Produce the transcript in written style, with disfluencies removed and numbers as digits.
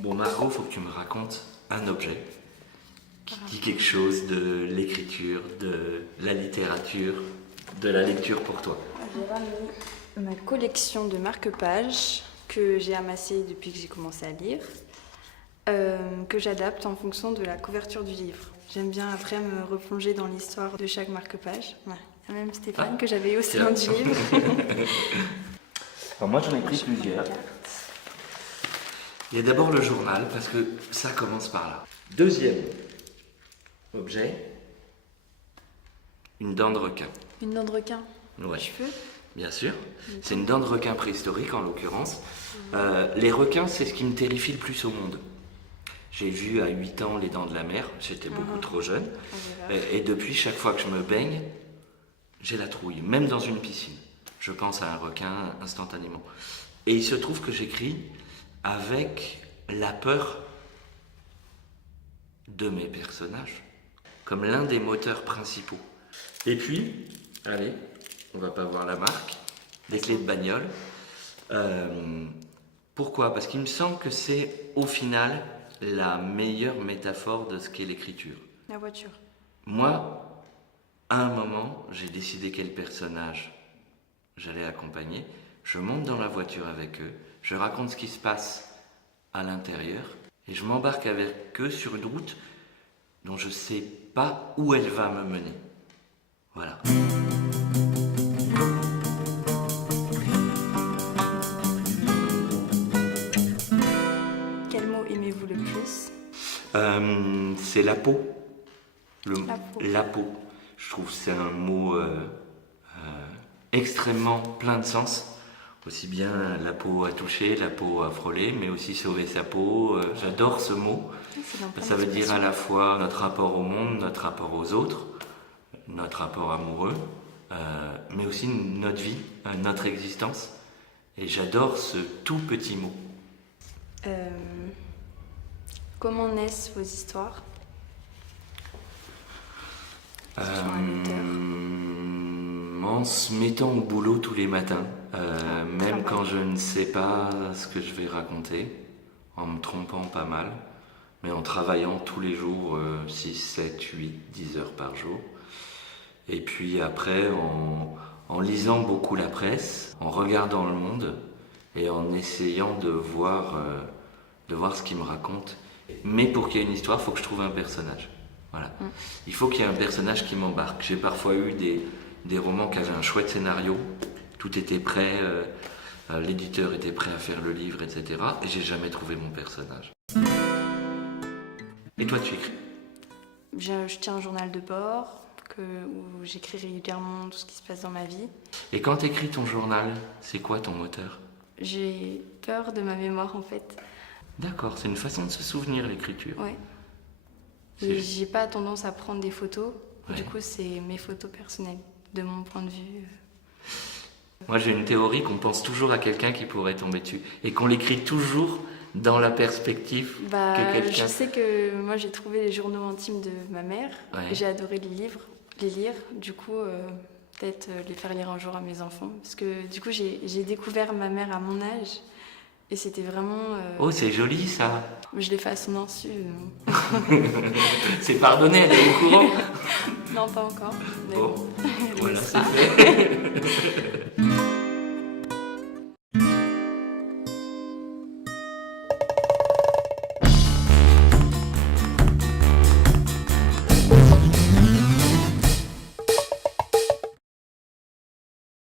Bon, Margot, faut que tu me racontes un objet qui dit quelque chose de l'écriture, de la littérature, de la lecture pour toi. J'ai ramené ma collection de marque-pages que j'ai amassée depuis que j'ai commencé à lire, que j'adapte en fonction de la couverture du livre. J'aime bien après me replonger dans l'histoire de chaque marque-page. Ouais. Il y a même Stéphane que j'avais au sein du livre. Alors moi j'en ai pris plusieurs. Il y a d'abord le journal parce que ça commence par là. Deuxième objet, une dent de requin. Une dent de requin. Ouais. Tu peux? Bien sûr. C'est une dent de requin préhistorique en l'occurrence. Les requins, c'est ce qui me terrifie le plus au monde. J'ai vu à 8 ans Les Dents de la Mer, j'étais beaucoup trop jeune. Et depuis, chaque fois que je me baigne, j'ai la trouille, même dans une piscine. Je pense à un requin instantanément. Et il se trouve que j'écris avec la peur de mes personnages, comme l'un des moteurs principaux. Et puis, allez, on va pas voir la marque, des clés de bagnole. Pourquoi? Parce qu'il me semble que c'est au final la meilleure métaphore de ce qu'est l'écriture. La voiture. Moi, à un moment, j'ai décidé quel personnage j'allais accompagner. Je monte dans la voiture avec eux, je raconte ce qui se passe à l'intérieur et je m'embarque avec eux sur une route dont je ne sais pas où elle va me mener. Voilà. Quel mot aimez-vous le plus? C'est la peau. La peau. La peau. Je trouve que c'est un mot extrêmement plein de sens. Aussi bien la peau à toucher, la peau à frôler, mais aussi sauver sa peau. J'adore ce mot. Ça veut dire à la fois notre rapport au monde, notre rapport aux autres, notre rapport amoureux, mais aussi notre vie, notre existence. Et j'adore ce tout petit mot. Comment naissent vos histoires? En se mettant au boulot tous les matins, même quand je ne sais pas ce que je vais raconter, en me trompant pas mal, mais en travaillant tous les jours 6, 7, 8, 10 heures par jour. Et puis après, en lisant beaucoup la presse, en regardant le monde et en essayant de voir ce qu'il me raconte. Mais pour qu'il y ait une histoire, il faut que je trouve un personnage. Voilà. Il faut qu'il y ait un personnage qui m'embarque. J'ai parfois eu des romans qui avaient un chouette scénario, tout était prêt, l'éditeur était prêt à faire le livre, etc. Et j'ai jamais trouvé mon personnage. Et toi, tu écris? Je tiens un journal de bord où j'écris régulièrement tout ce qui se passe dans ma vie. Et quand tu écris ton journal, c'est quoi ton moteur? J'ai peur de ma mémoire en fait. D'accord, c'est une façon de se souvenir, l'écriture. Ouais. Et j'ai pas tendance à prendre des photos. Ouais. Du coup, c'est mes photos personnelles, de mon point de vue. Moi, j'ai une théorie qu'on pense toujours à quelqu'un qui pourrait tomber dessus et qu'on l'écrit toujours dans la perspective que quelqu'un... Je sais que moi, j'ai trouvé les journaux intimes de ma mère. Ouais. Et j'ai adoré les lire. Du coup, peut-être les faire lire un jour à mes enfants. Parce que du coup, j'ai découvert ma mère à mon âge. Et c'était vraiment... Oh, c'est joli ça. Je l'ai fait à son insu. C'est pardonné, elle est au courant. Non, pas encore. Mais Bon, bon. voilà, c'est fait.